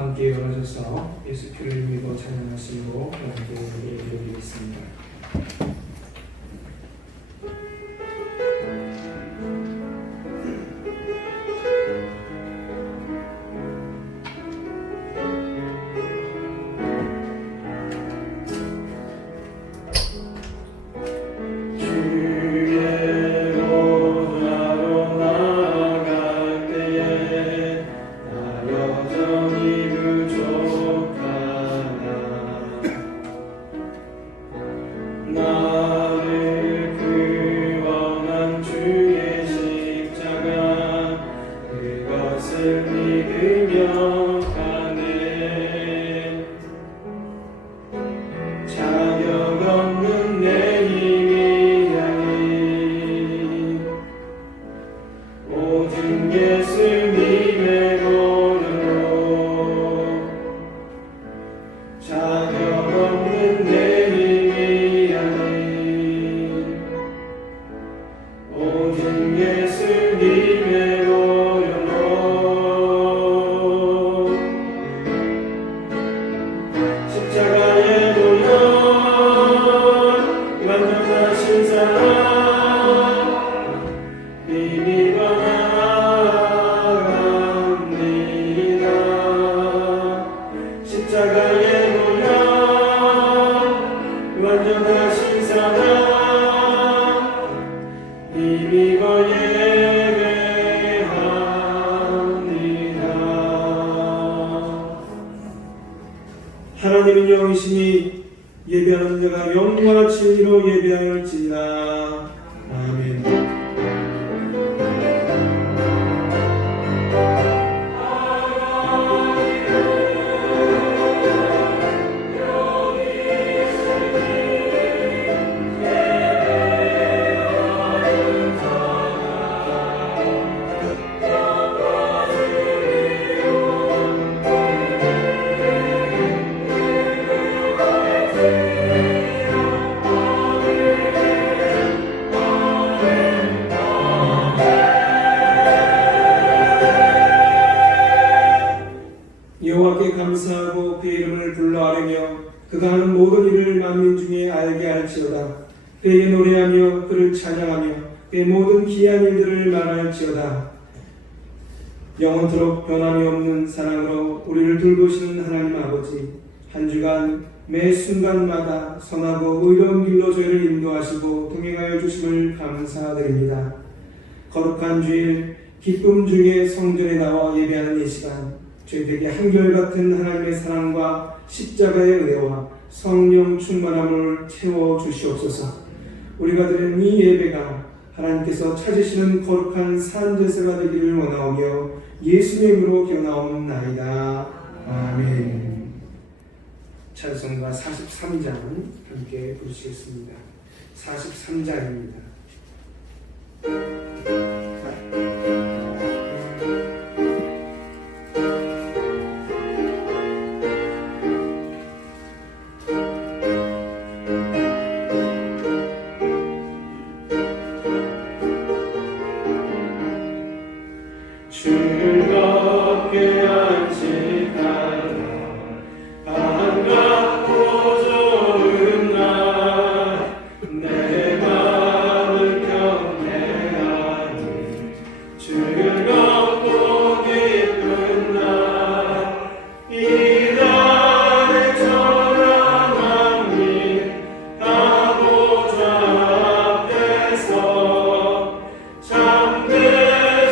함께 일어나셔서 예수께를 믿고 찬양하시고 함께 예배드리겠습니다. 하나님은 영이시니 예배하는 자가 영과 진리로 예배하였지이다. 아멘. 여호와께 감사하고 그의 이름을 불러 아뢰며 그가 하는 모든 일을 만민 중에 알게 할지어다. 그에게 노래하며 그를 찬양하며 그의 모든 기이한 일들을 말할지어다. 영원토록 변함이 없는 사랑으로 우리를 돌보시는 하나님 아버지, 한 주간 매 순간마다 선하고 의로운 길로 저희를 인도하시고 동행하여 주심을 감사드립니다. 거룩한 주일 기쁨 중에 성전에 나와 예배하는 이 시간, 저희에게 한결같은 하나님의 사랑과 십자가의 은혜와 성령 충만함을 채워 주시옵소서. 우리가 드리는 이 예배가 하나님께서 찾으시는 거룩한 산제사가 되기를 원하오며 예수님으로 기원하옵나이다. 아멘. 찬송가 43장 함께 부르시겠습니다. 43장입니다. 즐겁게 안식하라 반갑고 좋은 날 내 마음을 경배하니 즐겁고 기쁜 날 이 날의 천하만민 다 보좌 앞에서 참되신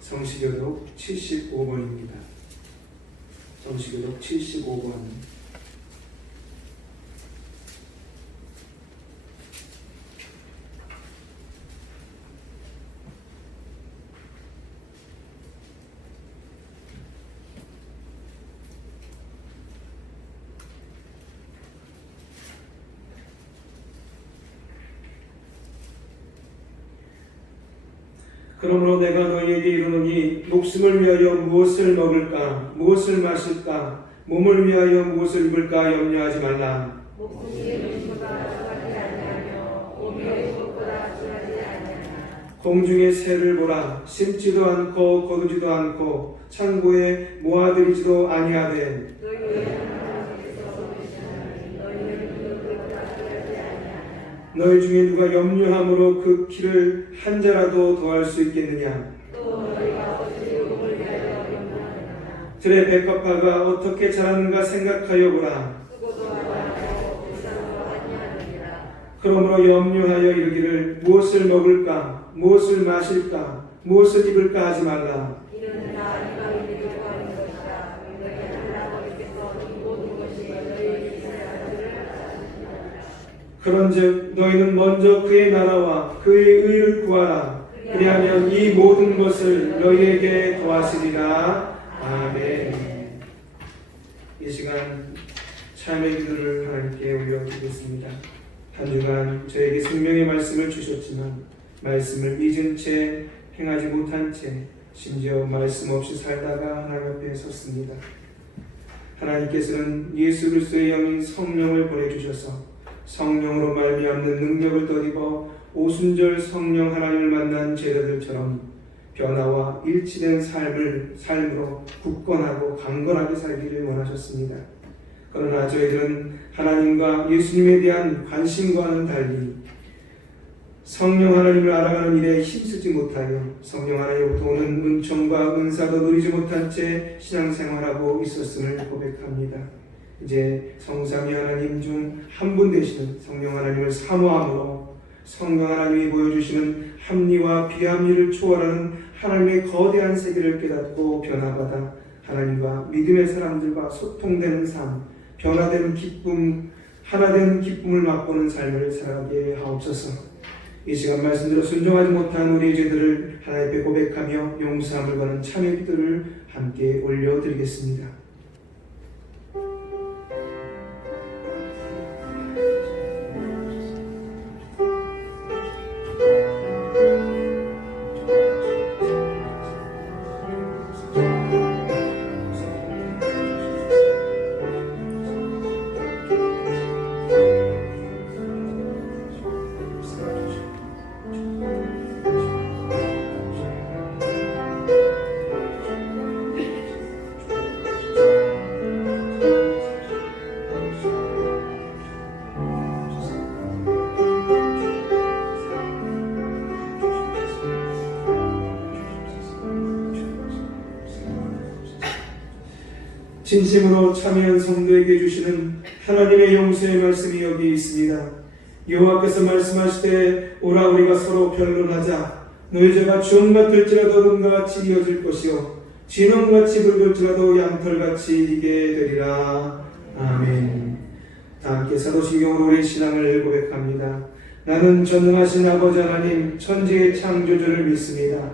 성시교독 75번입니다. 성시교독 75번. 그러므로 내가 너희에게 이르노니 목숨을 위하여 무엇을 먹을까 무엇을 마실까 몸을 위하여 무엇을 입을까 염려하지 말라. 공중의 새를 보라. 심지도 않고 거두지도 않고 창고에 모아들이지도 아니하되 너희 중에 누가 염려함으로 그 키를 한 자라도 더할 수 있겠느냐? 들의 백합화가 어떻게 자라는가 생각하여 보라. 그러므로 염려하여 이르기를 무엇을 먹을까 무엇을 마실까 무엇을 입을까 하지 말라. 그런즉 너희는 먼저 그의 나라와 그의 의를 구하라. 그리하면 이 모든 것을 너희에게 더하시리라. 아멘. 이 시간 참회 기도를 하나님께 올려드리겠습니다. 한 주간 저에게 생명의 말씀을 주셨지만 말씀을 잊은 채 행하지 못한 채 심지어 말씀 없이 살다가 하나님 앞에 섰습니다. 하나님께서는 예수 그리스도의 영인 성령을 보내주셔서 성령으로 말미암는 능력을 덧입어 오순절 성령 하나님을 만난 제자들처럼 변화와 일치된 삶으로 굳건하고 강건하게 살기를 원하셨습니다. 그러나 저희들은 하나님과 예수님에 대한 관심과는 달리 성령 하나님을 알아가는 일에 힘쓰지 못하여 성령 하나님으로부터 오는 은총과 은사도 누리지 못한 채 신앙생활하고 있었음을 고백합니다. 이제 성삼위 하나님 중 한 분 되시는 성령 하나님을 사모함으로 성령 하나님이 보여주시는 합리와 비합리를 초월하는 하나님의 거대한 세계를 깨닫고 변화받아 하나님과 믿음의 사람들과 소통되는 삶, 변화된 기쁨, 하나된 기쁨을 맛보는 삶을 살아가게 하옵소서. 이 시간 말씀대로 순종하지 못한 우리의 죄들을 하나님 앞에 고백하며 용서함을 받는 참의 기도를 함께 올려드리겠습니다. 진심으로 참여한 성도에게 주시는 하나님의 용서의 말씀이 여기 있습니다. 여호와께서 말씀하시되 오라 우리가 서로 변론하자. 너희 죄가 주홍 같을지라도 금과 같이 이어질 것이요 진홍같이 붉을지라도 양털같이 이게 되리라. 아멘. 다 함께 사도신경으로 우리 신앙을 고백합니다. 나는 전능하신 아버지 하나님 천지의 창조주를 믿습니다.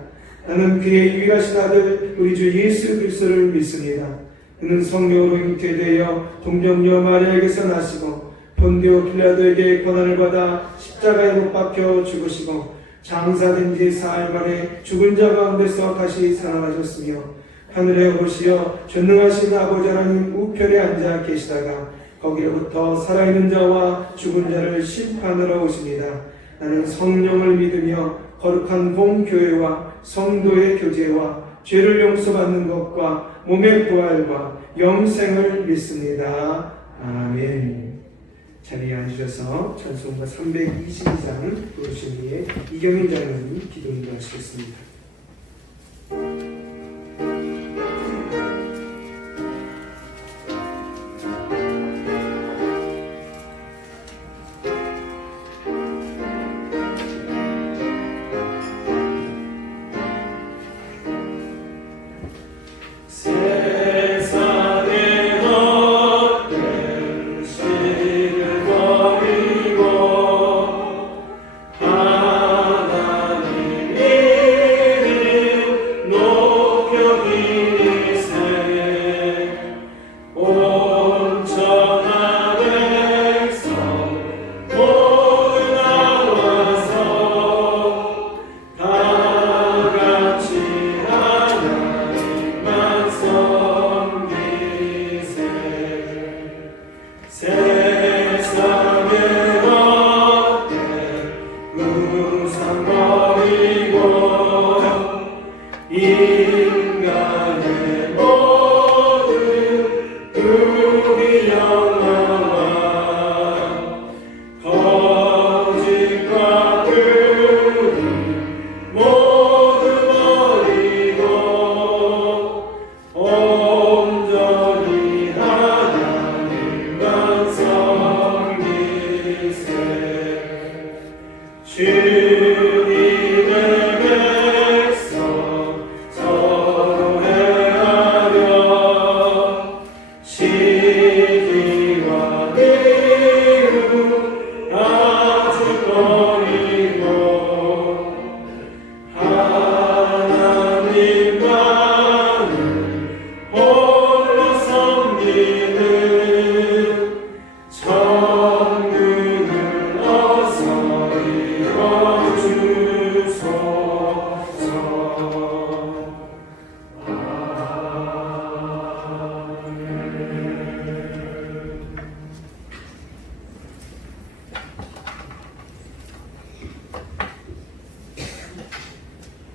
나는 그의 유일하신 아들 우리 주 예수 그리스도를 믿습니다. 그는 성령으로 잉태되어 동정녀 마리아에게서 나시고 본디오 빌라도에게 고난을 받아 십자가에 못 박혀 죽으시고 장사된 지 사흘 만에 죽은 자 가운데서 다시 살아나셨으며 하늘에 오르시어 전능하신 아버지 하나님 우편에 앉아 계시다가 거기로부터 살아있는 자와 죽은 자를 심판하러 오십니다. 나는 성령을 믿으며 거룩한 공교회와 성도의 교제와 죄를 용서받는 것과 몸의 부활과 영생을 믿습니다. 아멘. 자리에 앉으셔서 찬송가 322장 부르신 후에 이경인 장로님 기도 인도하시겠습니다.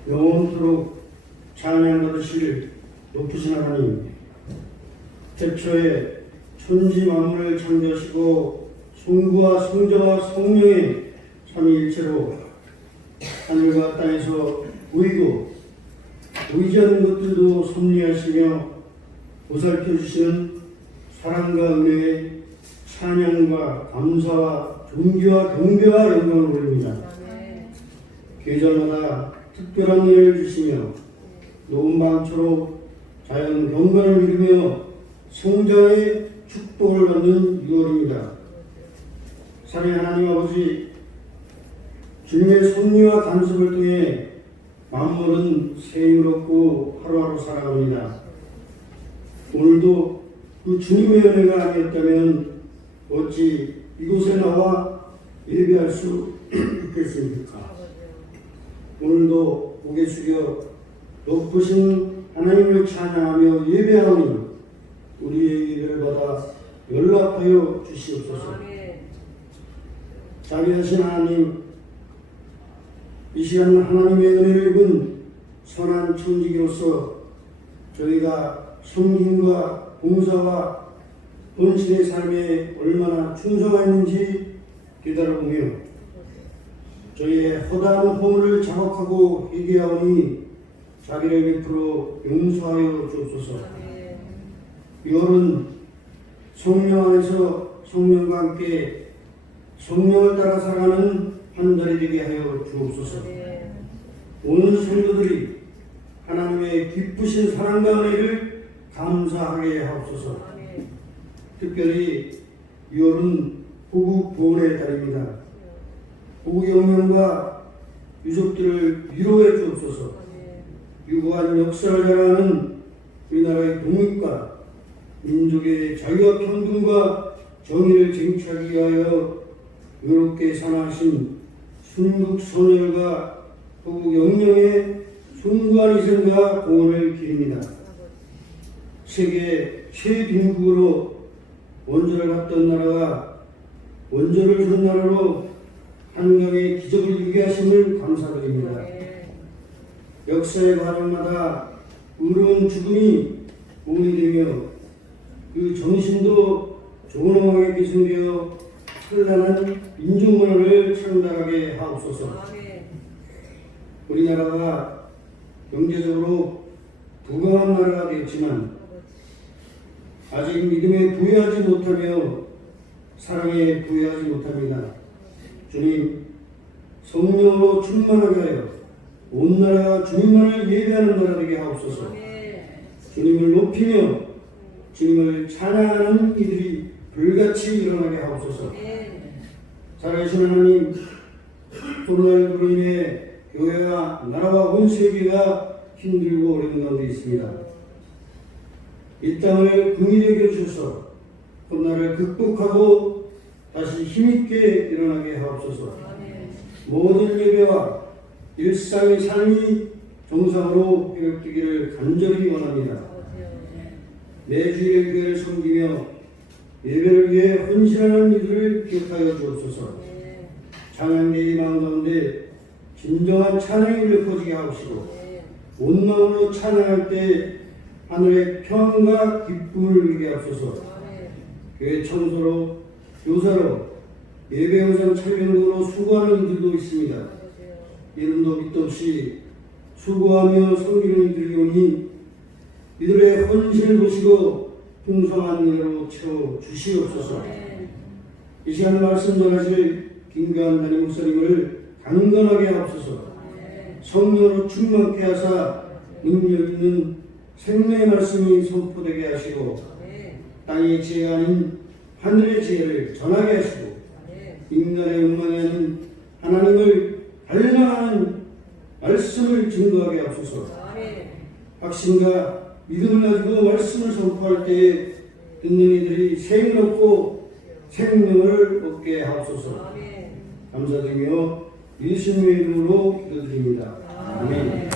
영원토록 찬양 받으실 높으신 하나님, 태초에 천지 만물을 창조하시고 성부와 성자와 성령의 삼위일체로 하늘과 땅에서 보이고 보이지 않는 것들도 섭리하시며 보살펴 주시는 사랑과 은혜의 찬양과 감사와 존귀와 경배와 영광을 올립니다. 계절마다 특별한 은혜를 주시며 노은 밤초록 자연 경관을 이루며 성자의 축복을 받는 6월입니다. 사랑의 하나님 아버지, 주님의 섭리와 간섭을 통해 만물은 새 힘을 얻고 하루하루 살아갑니다. 오늘도 그 주님의 은혜가 아니었다면 어찌 이곳에 나와 예배할 수 있겠습니까? 오늘도 고개 숙여 높으신 하나님을 찬양하며 예배하오니 우리의 예배를 받아 연락하여 주시옵소서. 자비하신 하나님, 이 시간 하나님의 은혜를 입은 선한 천지기로서 저희가 섬김과 봉사와 본신의 삶에 얼마나 충성하였는지 되돌아보며 저희의 허다한 허물을 자각하고 회개하오니 자비를 베풀어 용서하여 주옵소서. 6월은 성령 안에서 성령과 함께 성령을 따라 살아가는 한 달이 되게 하여 주옵소서. 온 성도들이 하나님의 기쁘신 사랑과 은혜를 감사하게 하옵소서. 특별히 6월은 호국 보훈의 달입니다. 호국 영령과 유족들을 위로해 주옵소서. 유구한 역사를 자랑하는 우리나라의 독립과 민족의 자유와 평등과 정의를 쟁취하기 위하여 의롭게 산하신 순국 선열과 호국 영령의 숭고한 희생과 공헌을 기립니다. 세계 최빈국으로 원조를 받던 나라가 원조를 준 나라로 한강의 기적을 이루게 하심을 감사드립니다. 역사의 과정마다 의로운 죽음이 보훈이 되며 그 정신도 좋은 왕에 계승되어 찬란한 민족문화를 창달하게 하옵소서. 우리나라가 경제적으로 부강한 나라가 되었지만 아직 믿음에 부여하지 못하며 사랑에 부여하지 못합니다. 주님, 성령으로 충만하게 하여 온 나라가 주님만을 예배하는 나라 되게 하옵소서. 주님을 높이며 주님을 찬양하는 이들이 불같이 일어나게 하옵소서. 살아계신 하나님, 코로나19로 인해 교회와 나라와 온 세계가 힘들고 어려운 가운데 있습니다. 이 땅을 긍휼히 여겨주셔서 코로나를 극복하고 다시 힘있게 일어나게 하옵소서. 모든 예배와 일상의 삶이 정상으로 회복되기를 간절히 원합니다. 매주일 교회를 섬기며 예배를 위해 헌신하는 이들을 기억하여 주옵소서. 찬양대의 마음 가운데 진정한 찬양이 울려 퍼지게 하옵시고 온 마음으로 찬양할 때 하늘의 평안과 기쁨을 누리게 하옵소서. 교회 청소로 교사로 예배 영상 촬영 등으로 수고하는 이들도 있습니다. 이름도 밑도 없이 수고하며 섬기는 이들이 오니 이들의 헌신을 보시고 풍성한 은혜로 채워 주시옵소서. 이 시간 말씀 전하실 김교한 담임 목사님을 강건하게 하옵소서. 성령으로 충만케 하사 능력 있는 생명의 말씀이 선포되게 하시고 땅의 지혜가 아닌 하늘의 지혜를 전하게 하시고 인간의 욕망이 아닌 하나님을 갈망하는 말씀을 증거하게 하옵소서. 확신과 믿음을 가지고 말씀을 선포할 때에 듣는 이들이 생을 얻고 생명을 얻게 하옵소서. 감사드리며 예수님의 이름으로 기도드립니다. 아멘.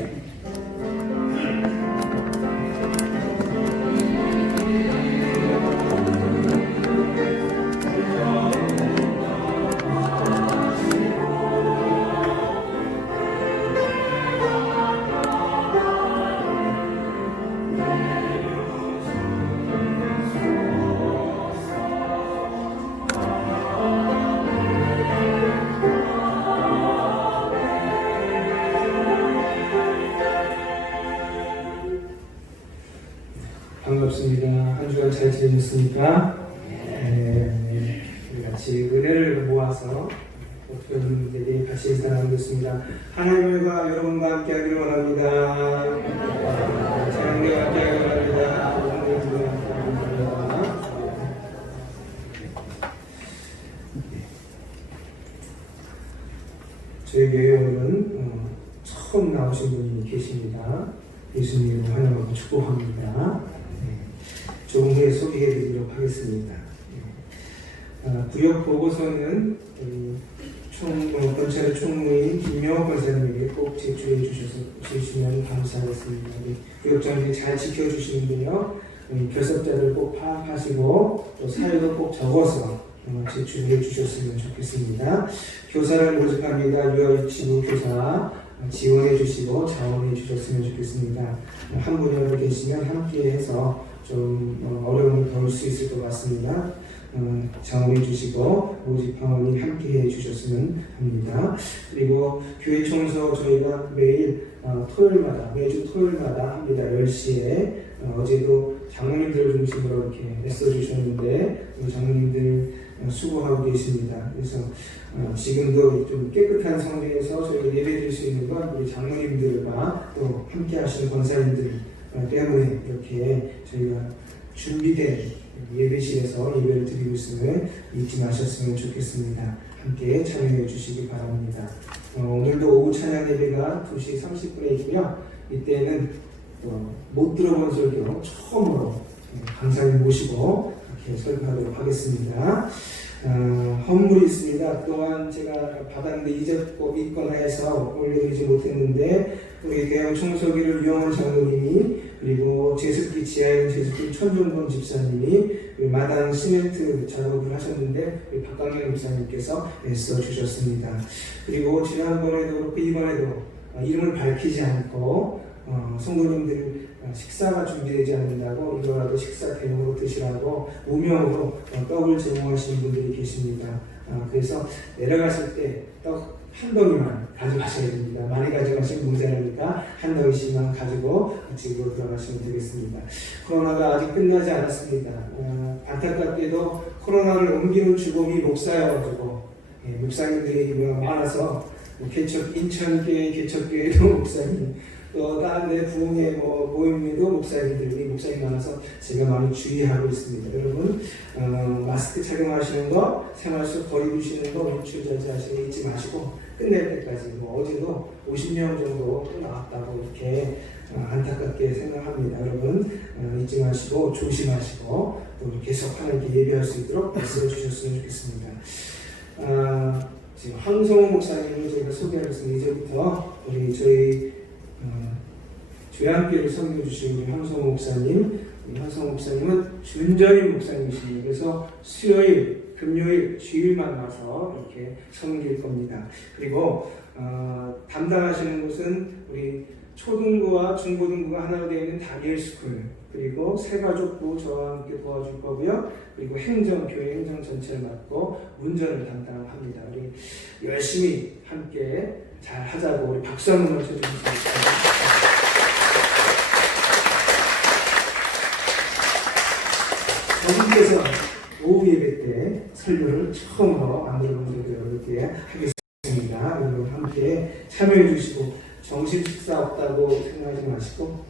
오셨습니까? 네. 우리 같이 은혜를 모아서 여러분들에게 같이 인사 나누겠습니다. 하나님의 은혜가 여러분과 함께 하기를 원합니다. 하나님과 함께 하기를 원합니다. 오늘도 함께 하기를 원합니다. 저희 교회 오늘은 처음 나오신 분이 계십니다. 예수님을 환영하고 축복합니다. 조금 후에 소개해드리도록 하겠습니다. 구역 보고서는 검찰의 총무인 김명호 권사님에게 꼭 제출해 주시면 감사하겠습니다. 구역장들이 잘 지켜주시는데요. 결석자를 꼭 파악하시고 또 사유도 꼭 적어서 제출해 주셨으면 좋겠습니다. 교사를 모집합니다. 유아유치부 교사 지원해 주시고 자원해 주셨으면 좋겠습니다. 한 분이라도 계시면 함께 해서 좀 어려움을 덜 수 있을 것 같습니다. 자원해 주시고 모집 방언이 함께 해 주셨으면 합니다. 그리고 교회 청소 저희가 매주 토요일마다 합니다. 10시에 어제도 장로님들 중심으로 이렇게 애써주셨는데 장로님들 수고하고 계십니다. 그래서 지금도 좀 깨끗한 성전에서 저희가 예배드릴 수 있는 건 우리 장로님들과 또 함께 하시는 권사님들 때문에 이렇게 저희가 준비된 예배실에서 예배를 드리고 있음을 잊지 마셨으면 좋겠습니다. 함께 참여해 주시기 바랍니다. 오늘도 오후 찬양 예배가 2시 30분에 있고요. 이때는 못 들어본 설교 처음으로 강사님 모시고 이렇게 설교하도록 하겠습니다. 헌물이 있습니다. 그동안 제가 받았는데 잊거나 해서 올려드리지 못했는데 우리 대형 청소기를 유영원 장로님이 그리고 제습기 지하에 있는 제습기 천종건 집사님이 마당 시멘트 작업을 하셨는데 우리 박강현 목사님께서 애써 주셨습니다. 그리고 지난번에도 그렇고 이번에도 이름을 밝히지 않고 성도님들 식사가 준비되지 않는다고 이거라도 식사 대용으로 드시라고 무명으로 떡을 제공하시는 분들이 계십니다. 그래서 내려갔을 때 떡 한 덩이만 가져가셔야 됩니다. 많이 가져가시면 모자라니까 한 덩이씩만 가지고 집으로 들어가시면 되겠습니다. 코로나가 아직 끝나지 않았습니다. 안타깝게도 코로나를 옮기는 주범이 목사여가지고 목사님들이 많아서 인천교회 개척교회도 목사님 또 다른 데 부흥회 모임에도 목사님 많아서 제가 많이 주의하고 있습니다. 여러분 마스크 착용하시는 거, 생활 속 거리 두시는 거, 외출 자제하시는 거 잊지 마시고 끝낼 때까지 어제도 50명 정도 또 나왔다고 이렇게 안타깝게 생각합니다. 여러분 잊지 마시고 조심하시고 또 계속 하나님께 예배할 수 있도록 말씀해 주셨으면 좋겠습니다. 지금 황성호 목사님을 저희가 소개하겠습니다. 이제부터 우리 저희 조양교회를 섬겨 주신 우리 황성호 목사님, 황성호 목사님은 준전임 목사님이십니다. 그래서 수요일, 금요일, 주일만 와서 이렇게 섬길 겁니다. 그리고 담당하시는 곳은 우리 초등부와 중고등부가 하나로 되어 있는 다니엘스쿨, 그리고 새가족부 저와 함께 도와줄 거고요. 그리고 교회 행정 전체를 맡고 운전을 담당합니다. 우리 열심히 함께 잘 하자고 우리 박수 한번 쳐주시겠습니다. 저분께서 오후 예배 때 설교를 처음으로 안 들어본 분들 이렇게 하겠습니다. 여러분 함께 참여해 주시고 정신 식사 없다고 생각하지 마시고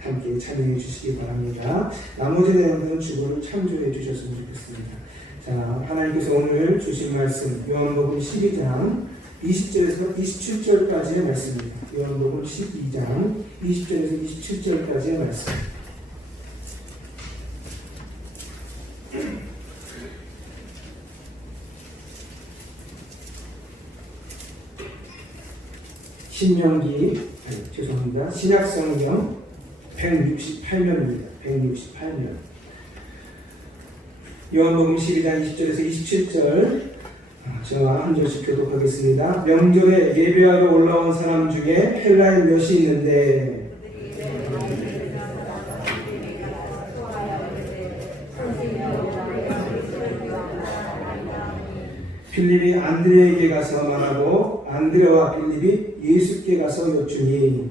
함께 참여해 주시기 바랍니다. 나머지 내용들은 주보를 참조해 주셨으면 좋겠습니다. 자, 하나님께서 오늘 주신 말씀 요한복음 12장 20절에서 27절까지의 말씀입니다. 요한복음 12장 20절에서 27절까지의 말씀. 신약성경 168면입니다. 168면. 요한복음 12장 20절에서 27절 저와 한 절씩 교독하겠습니다. 명절에 예배하러 올라온 사람 중에 헬라인 몇이 있는데 빌립이 안드레에게 가서 말하고 안드레와 빌립이 예수께 가서 여쭈니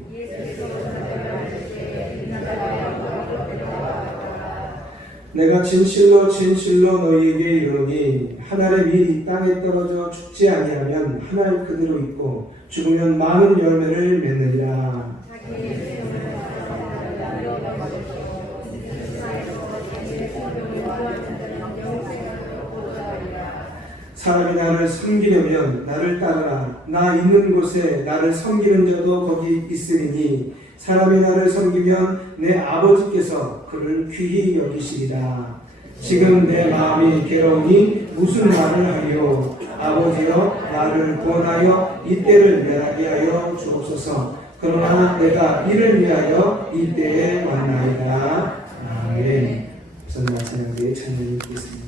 내가 진실로 진실로 너희에게 이르노니 한 알의 밀이 땅에 떨어져 죽지 아니하면 한 알 그대로 있고 죽으면 많은 열매를 맺느니라. 사람이 나를 섬기려면 나를 따르라. 나 있는 곳에 나를 섬기는 자도 거기 있으리니 사람이 나를 섬기면 내 아버지께서 그를 귀히 여기시리라. 지금 내 마음이 괴로우니 무슨 말을 하리요. 아버지여 나를 구원하여 이때를 면하게 하여 주옵소서. 그러나 내가 이를 위하여 이때에 왔나이다. 아멘. 우선 마지막에 찬양이 있겠습니다.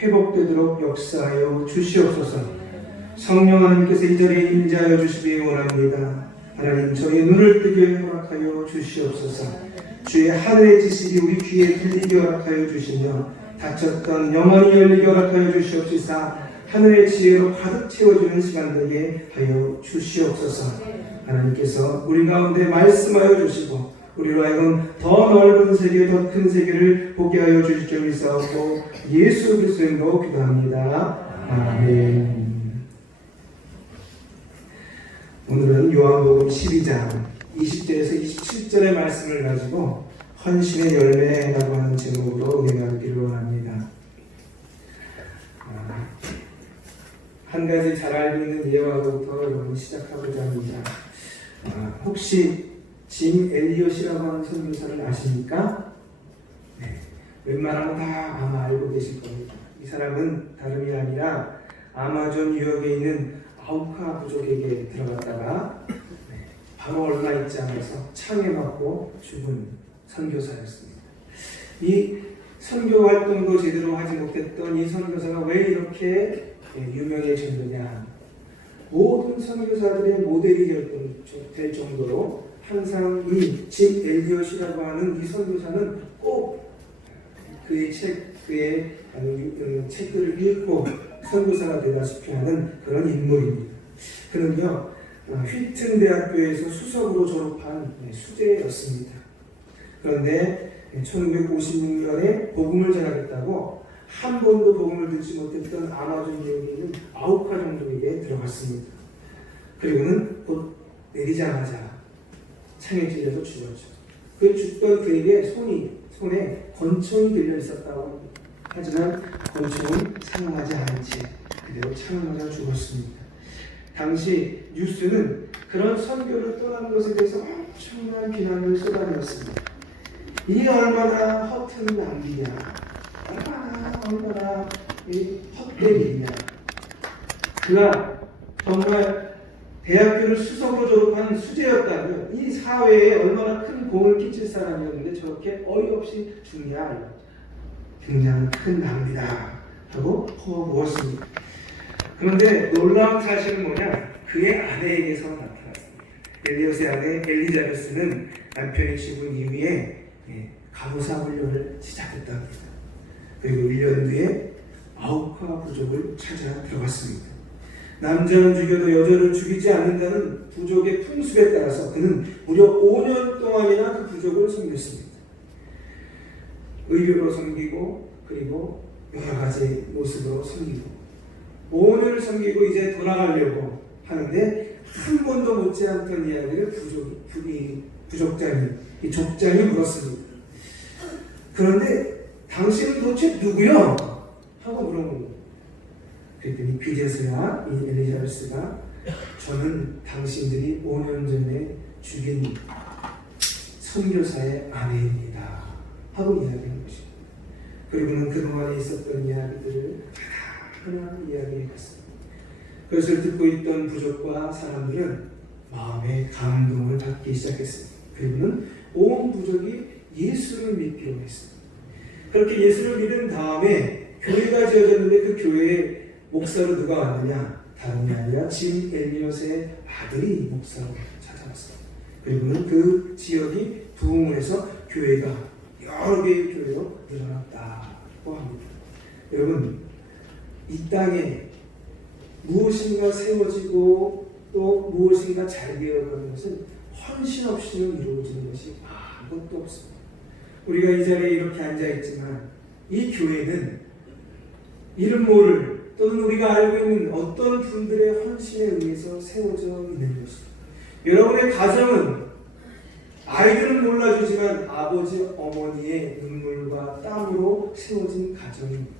회복되도록 역사하여 주시옵소서. 성령 하나님께서 이 자리에 임재하여 주시기 원합니다. 하나님 저희의 눈을 뜨게 허락하여 주시옵소서. 주의 하늘의 지식이 우리 귀에 들리게 허락하여 주시며 닫혔던 영혼이 열리게 허락하여 주시옵시사 하늘의 지혜로 가득 채워주는 시간 되게 하여 주시옵소서. 하나님께서 우리 가운데 말씀하여 주시고 우리로 하여금 더 넓은 세계, 더 큰 세계를 보게 하여 주실 줄 믿사옵고 예수 그리스도의 이름으로 기도합니다. 아멘. 오늘은 요한복음 12장 20절에서 27절의 말씀을 가지고 헌신의 열매라고 하는 제목으로 은혜하기를 원합니다. 한 가지 잘 알고 있는 예화로부터 여러분 시작하고자 합니다. 혹시 짐 엘리엇이라고 하는 선교사를 아십니까? 네, 웬만하면 다 아마 알고 계실 겁니다. 이 사람은 다름이 아니라 아마존 유역에 있는 아우카 부족에게 들어갔다가 바로 얼마 있지 않아서 창에 맞고 죽은 선교사였습니다. 이 선교 활동도 제대로 하지 못했던 이 선교사가 왜 이렇게 유명해졌느냐? 모든 선교사들의 모델이 될 정도로 항상 이 짐 엘리엇이라고 하는 이 선교사는 꼭 그의 책들을 읽고 선교사가 되다시피 하는 그런 인물입니다. 그는요, 휘튼 대학교에서 수석으로 졸업한 수재였습니다. 그런데 1956년에 복음을 전하겠다고 한 번도 복음을 듣지 못했던 아마존 지역에 있는 아우카 종족에게 들어갔습니다. 그리고는 곧 내리자마자 창에 찔려서 죽었죠. 그 죽던 그에게 손에 권총이 들려 있었다고 합니다. 하지만 권총은 사용하지 않은 채 그대로 창을 맞아 죽었습니다. 당시 뉴스는 그런 선교를 떠나는 것에 대해서 엄청난 비난을 쏟아내었습니다. 이 얼마나 허튼 낭비냐, 얼마나 헛된 일이냐. 그가 정말 대학교를 수석으로 졸업한 수재였다면 이 사회에 얼마나 큰 공을 끼칠 사람이었는데 저렇게 어이없이 죽냐. 굉장히 큰 낭비다 하고 퍼부었습니다. 그런데 놀라운 사실은 뭐냐? 그의 아내에게서 나타났습니다. 엘리엇의 아내 엘리자베스는 남편이 죽은 이후에 간호사 훈련을 시작했답니다. 그리고 1년 뒤에 아우카 부족을 찾아 들어갔습니다. 남자는 죽여도 여자를 죽이지 않는다는 부족의 풍습에 따라서 그는 무려 5년 동안이나 그 부족을 섬겼습니다. 의료로 섬기고 그리고 여러 가지 모습으로 섬기고 5년을 섬기고 이제 돌아가려고 하는데 한 번도 묻지 않던 이야기를 이 족장이 물었습니다. 그런데 당신은 도대체 누구요? 하고 물어본 거예요. 그랬더니 그제서야 이 엘리자베스가 저는 당신들이 5년 전에 죽인 선교사의 아내입니다 하고 이야기한 것입니다. 그리고는 그동안에 있었던 이야기들을 하나하나 이야기해 갔습니다. 그것을 듣고 있던 부족과 사람들은 마음에 감동을 받기 시작했습니다. 그리고는 온 부족이 예수를 믿기로 했습니다. 그렇게 예수를 믿은 다음에 교회가 지어졌는데 그 교회에 목사로 누가 왔느냐? 다름이 아니라 짐 엘리엇의 아들이 목사로 찾아왔습니다. 그리고는 그 지역이 부흥을 해서 교회가 여러 개의 교회로 늘어났다고 합니다. 여러분, 이 땅에 무엇인가 세워지고 또 무엇인가 잘 되어가는 것은 헌신 없이는 이루어지는 것이 아무것도 없습니다. 우리가 이 자리에 이렇게 앉아있지만 이 교회는 이름 모를 또는 우리가 알고 있는 어떤 분들의 헌신에 의해서 세워져 있는 것입니다. 여러분의 가정은 아이들은 몰라주지만 아버지 어머니의 눈물과 땀으로 세워진 가정입니다.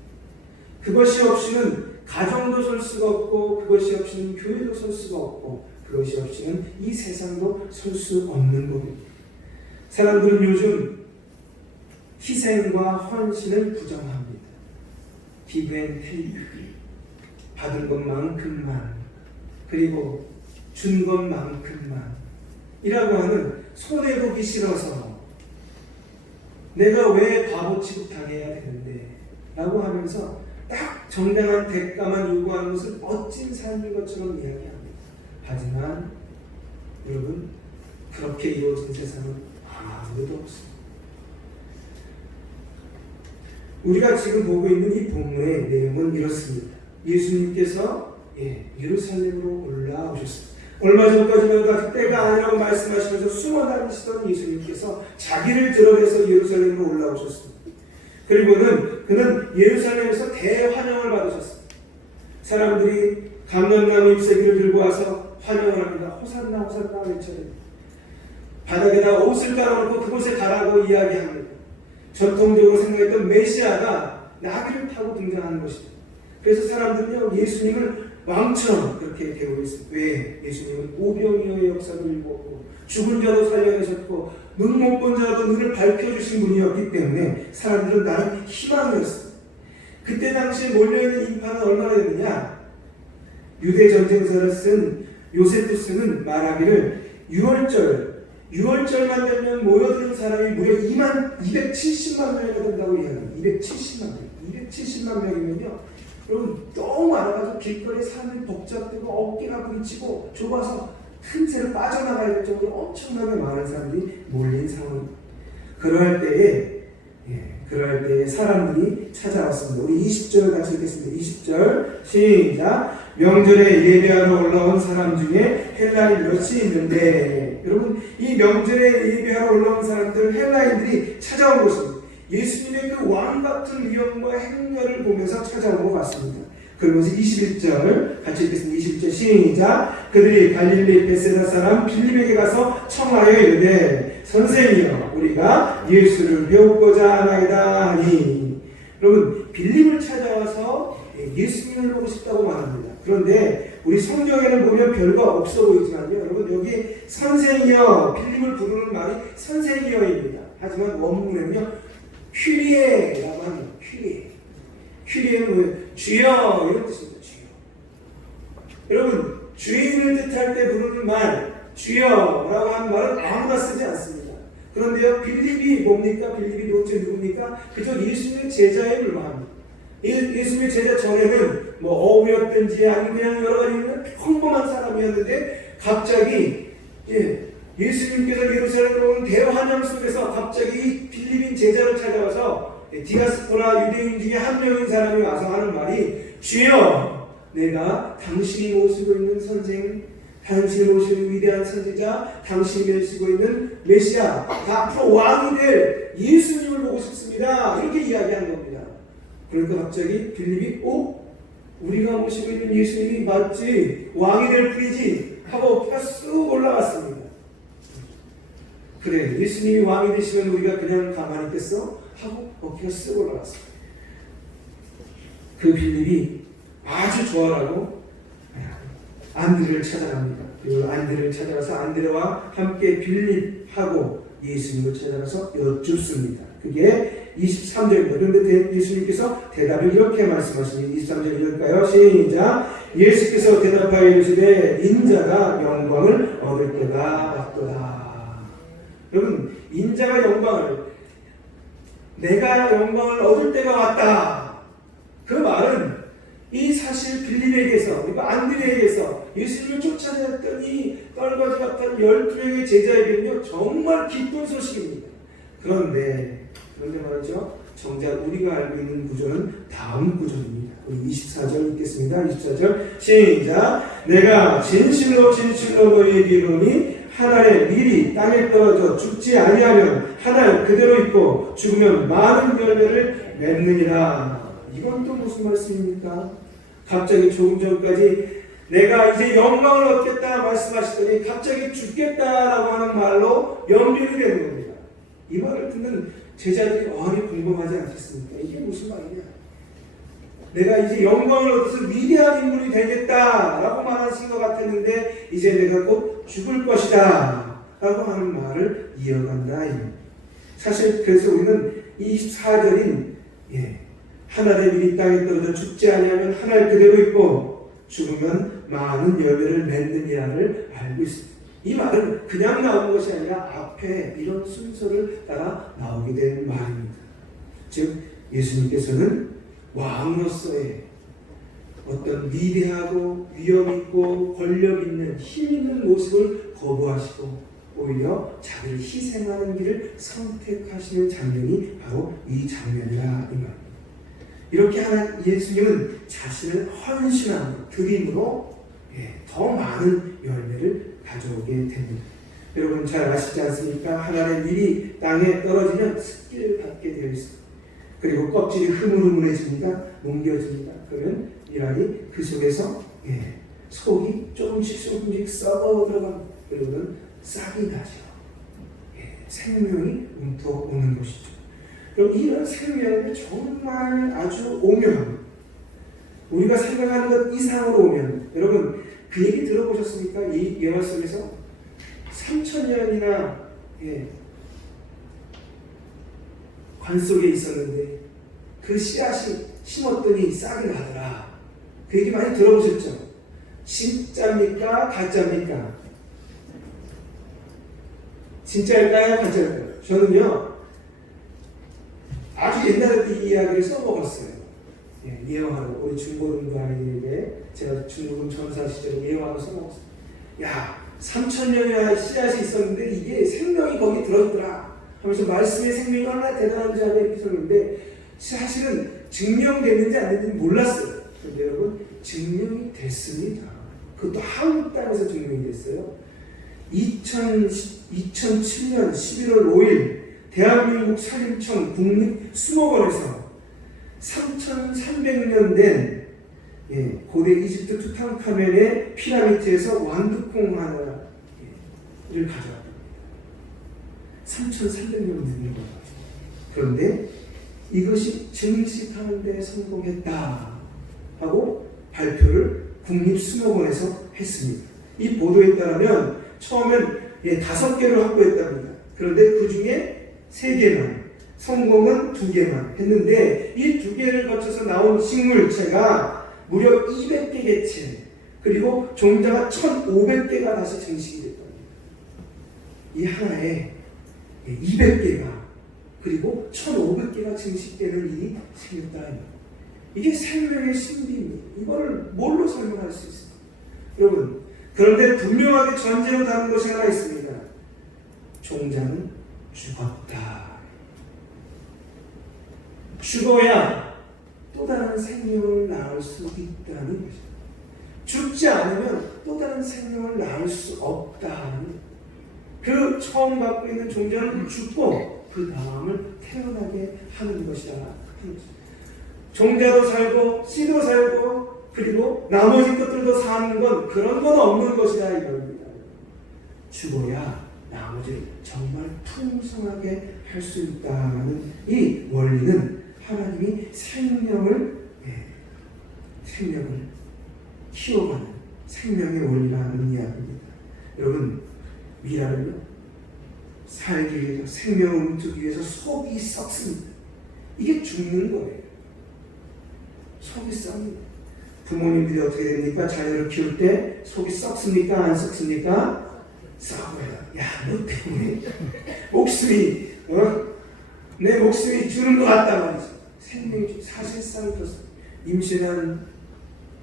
그것이 없이는 가정도 설 수가 없고 그것이 없이는 교회도 설 수가 없고 그것이 없이는 이 세상도 설 수 없는 법입니다. 사람들은 요즘 희생과 헌신을 부정합니다. give and take, 받은 것만큼만 그리고 준 것만큼만 이라고 하는 손해보기 싫어서 내가 왜 바보 취급당해야 되는데 라고 하면서 딱 정당한 대가만 요구하는 것을 멋진 삶인 것처럼 이야기합니다. 하지만 여러분, 그렇게 이루어진 세상은 아무도 없습니다. 우리가 지금 보고 있는 이 본문의 내용은 이렇습니다. 예수님께서 예루살렘으로 올라오셨습니다. 얼마 전까지는 아직 때가 아니라고 말씀하시면서 숨어 다니시던 예수님께서 자기를 드러내서 예루살렘으로 올라오셨습니다. 그리고는 그는 예루살렘에서 대환영을 받으셨습니다. 사람들이 감람나무 잎새기를 들고 와서 환영을 합니다. 호산나 호산나 외쳐요. 바닥에다 옷을 깔아놓고 그곳에 가라고 이야기합니다. 전통적으로 생각했던 메시아가 나귀를 타고 등장하는 것입니다. 그래서 사람들은요, 예수님을 왕처럼 그렇게 대우고 있습니다. 왜? 예수님은 오병이어의 역사도 일구었고 죽은 자도 살려내셨고 눈 못 본 자도 눈을 밝혀주신 분이었기 때문에 사람들은 나름 희망이었습니다. 그때 당시에 몰려있는 인파는 얼마나 됐느냐? 유대 전쟁서를 쓴 요세푸스는 말하기를 6월절만 되면 모여드는 사람이 무려 270만 명이나 된다고 이야기합니다. 270만 명이면요, 여러분 너무 많아가지고 길거리에 사람들이 복잡되고 어깨가 부딪히고 좁아서 틈새로 빠져나가야 될 정도로 엄청나게 많은 사람들이 몰린 상황입니다. 그럴 때에 사람들이 찾아왔습니다. 우리 20절 같이 읽겠습니다. 20절 시작. 명절에 예배하러 올라온 사람 중에 헬라인 몇이 있는데, 여러분 이 명절에 예배하러 올라온 사람들 헬라인들이 찾아온 것입니다. 예수님의 그 왕같은 위엄과 행렬을 보면서 찾아온 것 같습니다. 그러면서 21절 같이 읽겠습니다. 21절 시작. 그들이 갈릴리 베세다 사람 빌립에게 가서 청하여 이르되 선생이여 우리가 예수를 배우고자 하나이다 하니. 여러분 빌립을 찾아와서 예수님을 보고 싶다고 말합니다. 그런데 우리 성경에는 보면 별거 없어 보이지만요, 여러분 여기 선생이여, 빌립을 부르는 말이 선생이여입니다. 하지만 원문에는요 퀴리에라고 합니다. 퀴리에는 뭐예요? 주여 이런 뜻입니다. 주여. 여러분 주인을 뜻할 때 부르는 말 주여라고 하는 말은 아무나 쓰지 않습니다. 그런데요 빌립이 뭡니까? 빌립이 도대체 누굽니까? 그저 예수님의 제자에 불과합니다. 예수님의 제자 전에는 뭐 어부였든지 아니면 그냥 여러 가지 있는 평범한 사람이었는데 갑자기 예수님께서 예루살렘으로 온 대환영 속에서 갑자기 이 빌립인 제자를 찾아와서 디아스포라 유대인 중에 한 명인 사람이 와서 하는 말이 주여 내가 당신이 모시고 있는 선생, 당신이 모시는 위대한 선지자, 당신이 모시고 있는 메시아, 앞으로 왕이 될 예수님을 보고 싶습니다. 이렇게 이야기한 겁니다. 그러니까 갑자기 빌립이 우리가 모시고 있는 예수님이 맞지, 왕이 될 뿐이지 하고 어깨가 쑥 올라갔습니다. 그래 예수님이 왕이 되시면 우리가 그냥 가만히 있겠어? 하고 어깨가 쓱 올라갔어요. 그 빌립이 아주 좋아하고 안드레를 찾아갑니다. 그리고 안드레를 찾아가서 안드레와 함께 빌립하고 예수님을 찾아가서 여쭙습니다. 그게 23절입니다. 그런데 예수님께서 대답을 이렇게 말씀하십니다. 23절 읽을까요? 시작. 예수께서 대답하여 이르시되 인자가 영광을 얻을 때가 왔도다. 여러분 인자가 내가 영광을 얻을 때가 왔다. 그 말은 이 사실 빌립에게서 그리고 안드레에게서 예수님을 쫓아내었던 이 떨거지 같은 12명의 제자에게는요 정말 기쁜 소식입니다. 그런데 말이죠, 정작 우리가 알고 있는 구조는 다음 구조입니다. 우리 24절 읽겠습니다. 24절 시작. 내가 진실로 너희에게 이르노니 한 알의 밀이 땅에 떨어져 죽지 아니하면 한 알 그대로 있고 죽으면 많은 열매를 맺느니라. 이건 또 무슨 말씀입니까? 갑자기 조금 전까지 내가 이제 영광을 얻겠다 말씀하시더니 갑자기 죽겠다라고 하는 말로 연결이 되는 겁니다. 이 말을 듣는 제자들이 궁금하지 않겠습니까? 이게 무슨 말이냐? 내가 이제 영광을 얻어서 위대한 인물이 되겠다라고 말하신 것 같았는데 이제 내가 곧 죽을 것이다 라고 하는 말을 이어간다. 사실 그래서 우리는 24절인 한 알의 밀이 땅에 떨어져 죽지 아니하면 한 알 그대로 있고 죽으면 많은 열매를 맺느니라를 알고 있습니다. 이 말은 그냥 나온 것이 아니라 앞에 이런 순서를 따라 나오게 된 말입니다. 즉 예수님께서는 왕으로서의 어떤 위대하고 위엄 있고 권력 있는 힘 있는 모습을 거부하시고 오히려 자기를 희생하는 길을 선택하시는 장면이 바로 이 장면이라 이 말입니다. 이렇게 하는 예수님은 자신을 헌신함으로 드림으로 더 많은 열매를 가져오게 됩니다. 여러분 잘 아시지 않습니까? 하나의 밀이 땅에 떨어지면 습기를 받게 되어 있습니다. 그리고 껍질이 흐물흐물해집니다. 뭉겨집니다. 그러면 밀알이 그 속에서 속이 조금씩 썩어 들어갑니다. 그러고는 싹이 나죠. 생명이 움터오는 것이죠. 여러분 이런 생명은 정말 아주 오묘합니다. 우리가 생각하는 것 이상으로 오면 여러분 그 얘기 들어보셨습니까? 이 영화 속에서 3,000년이나 관 속에 있었는데 그 씨앗이 심었더니 싹이 나더라. 그 얘기 많이 들어보셨죠? 진짜입니까? 가짜입니까? 진짜일까요? 가짜일까요? 저는요 아주 옛날에 이 이야기를 써먹었어요. 예화로 우리 중고등부 아이들에게 제가 중고등 전사 시절에 예화로 써먹었어요. 야 3,000년이나 씨앗이 있었는데 이게 생명이 거기 들어있더라 하면서 말씀의 생명이 얼마나 대단한지 알고 이렇게 썼는데 사실은 증명됐는지 안 됐는지 몰랐어요. 그런데 여러분 증명이 됐습니다. 그것도 한국 땅에서 증명이 됐어요. 2007년 11월 5일 대한민국 산림청 국립수목원에서 3,300년 된 고대 이집트 투탕카멘의 피라미드에서 완두콩 하나를 가져왔답니다. 3,300년 된 거예요. 그런데 이것이 증식하는 데 성공했다 하고 발표를 국립수목원에서 했습니다. 이 보도에 따르면 처음엔 5개를 확보했답니다. 그런데 그 중에 3개만, 성공은 2개만 했는데 이 2개를 거쳐서 나온 식물체가 무려 200개 개체, 그리고 종자가 1,500개가 다시 증식이 됐답니다. 이 하나에 200개가 그리고 1,500개가 증식되는 일이 생겼다. 이게 생명의 신비입니다. 이걸 뭘로 설명할 수 있습니까? 여러분, 그런데 분명하게 전제로 다른 것이 하나 있습니다. 종자는 죽었다. 죽어야 또 다른 생명을 낳을 수 있다는 것입니다. 죽지 않으면 또 다른 생명을 낳을 수 없다는, 그 처음 갖고 있는 종자는 죽고 그 다음을 태어나게 하는 것이다. 종자도 살고 씨도 살고 그리고 나머지 것들도 사는 건 그런 건 없는 것이다 이겁니다. 죽어야 나머지를 정말 풍성하게 할 수 있다는 이 원리는 하나님이 생명을 키워가는 생명의 원리라는 이야기입니다. 여러분, 미라는요 살기 위해서, 생명을 움트기 위해서 속이 썩습니다. 이게 죽는 거예요. 속이 썩습니다. 부모님들이 어떻게 됩니까? 자녀를 키울 때 속이 썩습니까? 안 썩습니까? 썩어요. 야, 너 때문에 목숨이 내 목숨이 주는 것 같단 말이죠. 생명이 사실상 그렇습니다. 임신한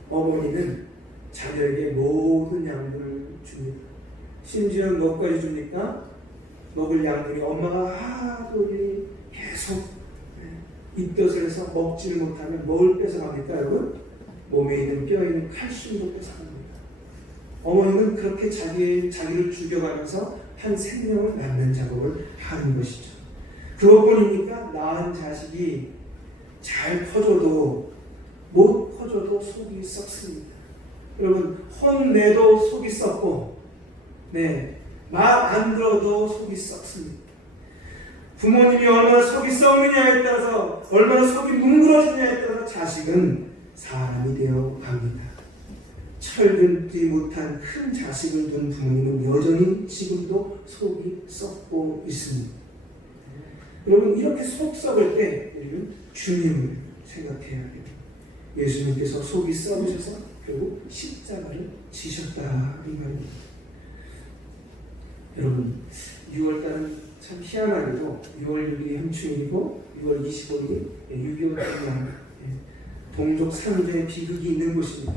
어머니는 자녀에게 모든 양분을 줍니다. 심지어 먹거리 줍니까? 먹을 양분이 엄마가 하도 계속 입덧을 해서 먹지를 못하면 뭘 뺏어갑니까 여러분? 몸에 있는 뼈에 있는 칼슘도 뺏어갑니다. 어머니는 그렇게 자기를 죽여가면서 한 생명을 낳는 작업을 하는 것이죠. 그것뿐입니까? 낳은 자식이 잘 커져도 못 커져도 속이 썩습니다. 여러분, 혼내도 속이 썩고 말 안 들어도 속이 썩습니다. 부모님이 얼마나 속이 썩느냐에 따라서, 얼마나 속이 뭉그러지냐에 따라서 자식은 사람이 되어 갑니다. 철들지 못한 큰 자식을 둔 부모님은 여전히 지금도 속이 썩고 있습니다. 여러분, 이렇게 속 썩을 때 우리는 주님을 생각해야 됩니다. 예수님께서 속이 썩으셔서 결국 십자가를 지셨다 이 말입니다. 여러분, 6월달은 참 희한하게도 6월 6일이 현충일이고 6월 25일이 6.25 동양 동족 상주의 비극이 있는 곳입니다.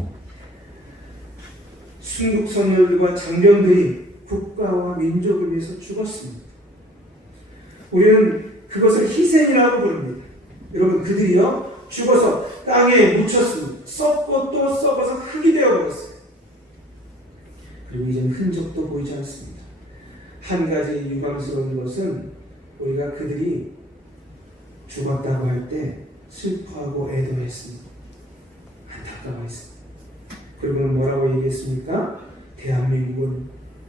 순국 선열들과 장병들이 국가와 민족을 위해서 죽었습니다. 우리는 그것을 희생이라고 부릅니다. 여러분, 그들이요 죽어서 땅에 묻혔습니다. 썩고 또 썩어서 흙이 되어버렸어요. 그리고 이제는 흔적도 보이지 않습니다. 한 가지 유감스러운 것은 우리가 그들이 죽었다고 할 때 슬퍼하고 애도했습니다. 안타까워했습니다. 그리고 뭐라고 얘기했습니까? 대한민국은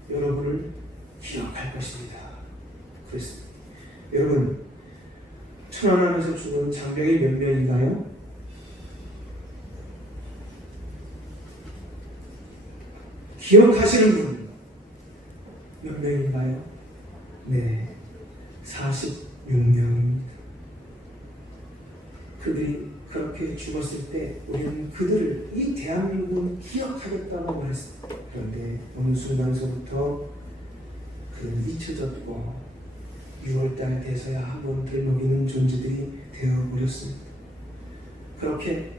여러분을 기억할 것입니다. 그랬습니다. 여러분, 천안함에서 죽은 장병이 몇 명인가요? 기억하시는 분 몇 명인가요? 네, 46명입니다. 그들이 그렇게 죽었을 때 우리는 그들을, 이 대한민국은 기억하겠다고 말했습니다. 그런데 어느 순간서부터 그들은 잊혀졌고 6월달에 돼서야 한번 들먹이는 존재들이 되어버렸습니다. 그렇게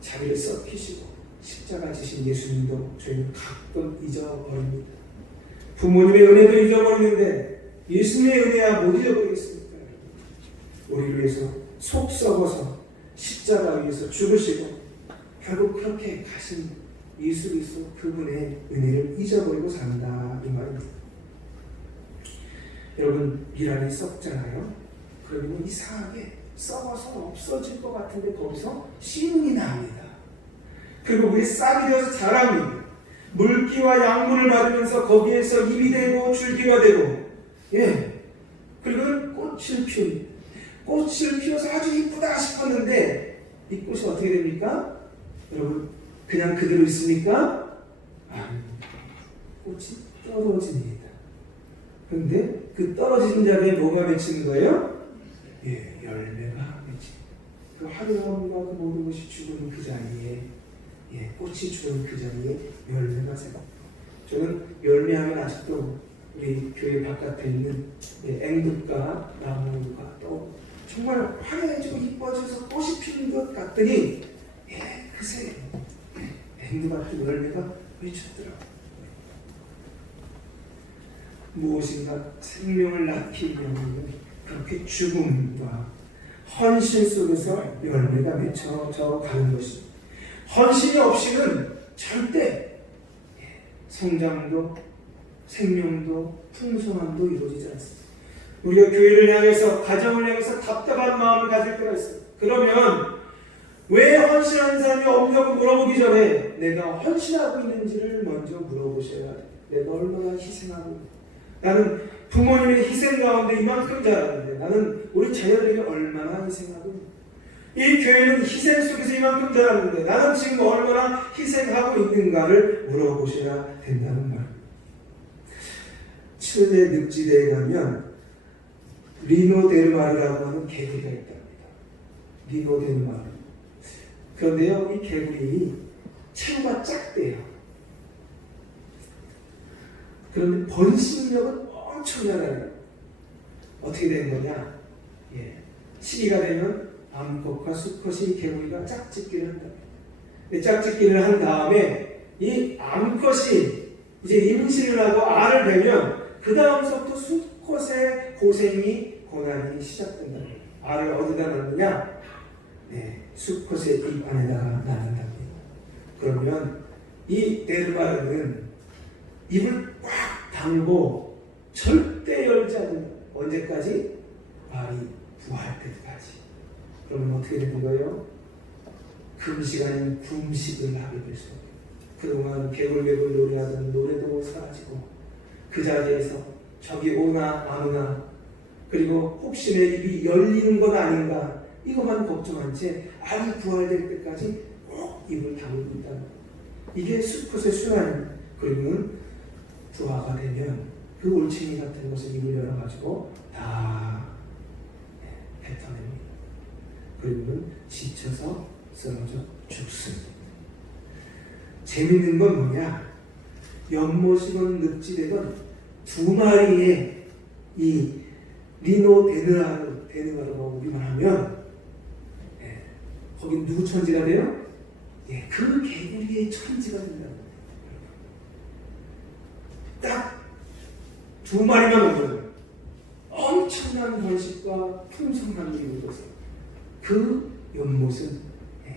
자기를 썩히시고 십자가 지신 예수님도 저희는 가끔 잊어버립니다. 부모님의 은혜도 잊어버리는데 예수님의 은혜야 못 잊어버리겠습니까? 우리를 위해서 속 썩어서 십자가 위에서 죽으시고 결국 그렇게 가신 예수 그리스도 그분의 은혜를 잊어버리고 산다 이 말입니다. 여러분, 미랄이 썩잖아요. 그러면 이상하게 썩어서 없어질 것 같은데 거기서 씨눈이 납니다. 그리고 그게 싹이 되어서 자랍니다. 물기와 양분을 받으면서 거기에서 잎이 되고 줄기가 되고, 그리고 꽃을 피웁니다. 꽃을 피워서 아주 이쁘다 싶었는데 이 꽃이 어떻게 됩니까? 여러분, 그냥 그대로 있습니까? 꽃이 떨어집니다. 그런데 그 떨어지는 자리에 뭐가 맺히는 거예요? 열매가 맺힙니다. 그 화려함과 그 모든 것이 죽은 그 자리에, 꽃이 죽은 그 자리에 열매가 생깁니다. 저는 열매하면 아직도 우리 교회 바깥에 있는 앵두가 나무가 또 정말 화려해지고 이뻐져서 꽃이 피는 것 같더니 그새 앵두 같은 열매가 맺혔더라고요. 무엇인가 생명을 낳기 위해서는 그렇게 죽음과 헌신 속에서 열매가 맺혀져 가는 것입니다. 헌신이 없이는 절대 성장도 생명도 풍성함도 이루어지지 않습니다. 우리가 교회를 향해서, 가정을 향해서 답답한 마음을 가질 때가 있습니다. 그러면 왜 헌신하는 사람이 없냐고 물어보기 전에 내가 헌신하고 있는지를 먼저 물어보셔야 돼요. 내가 얼마나 희생하고 있는지. 나는 부모님의 희생 가운데 이만큼 자랐는데 나는 우리 자녀들에게 얼마나 희생하고 있는지. 이 교회는 희생 속에서 이만큼 자랐는데 나는 지금 얼마나 희생하고 있는가를 물어보셔야 된다는 말입니다. 칠레 늪지대에 가면 리노데르마르라고 하는 개구리가 있답니다. 리노데르마르. 그런데요, 이 개구리 체구가 작대요. 그런데 번식력은 엄청나요. 어떻게 된 거냐? 시기가 되면 암컷과 수컷이 개구리가 짝짓기를 한다. 짝짓기를 한 다음에 이 암컷이 이제 임신을 하고 알을 베면 그 다음서부터 수컷의 고난이 시작된다. 알을 어디다 낳느냐? 수컷의 입 안에다가 낳는답니다. 그러면 이 데르마르는 입을 꽉 다물고 절대 열지 않는, 언제까지? 알이 부화할 때까지. 그러면 어떻게 되는 거예요? 금식 아닌 금식을 하게 될 수 있어요. 그동안 개굴개굴 노래하던 노래도 사라지고 그 자리에서 저기 오나 안 오나, 그리고 혹시 내 입이 열리는 건 아닌가, 이것만 걱정한 채 알이 부활될 때까지 꼭 입을 다물고 있다는 거예요. 이게 수컷의 순환입니다. 그러면 부화가 되면 그 올챙이 같은 것을 입을 열어가지고 다 뱉어냅니다. 그리고는 지쳐서 쓰러져 죽습니다. 재밌는 건 뭐냐? 연못이건 늪지대건 두 마리의 이 리노데르마르라고 우리만 하면 거긴 누구 천지가 돼요? 그 개구리의 천지가 된다는 거예요. 딱 두 마리만 오면 엄청난 번식과 풍성함이 이루어져서 그 연못은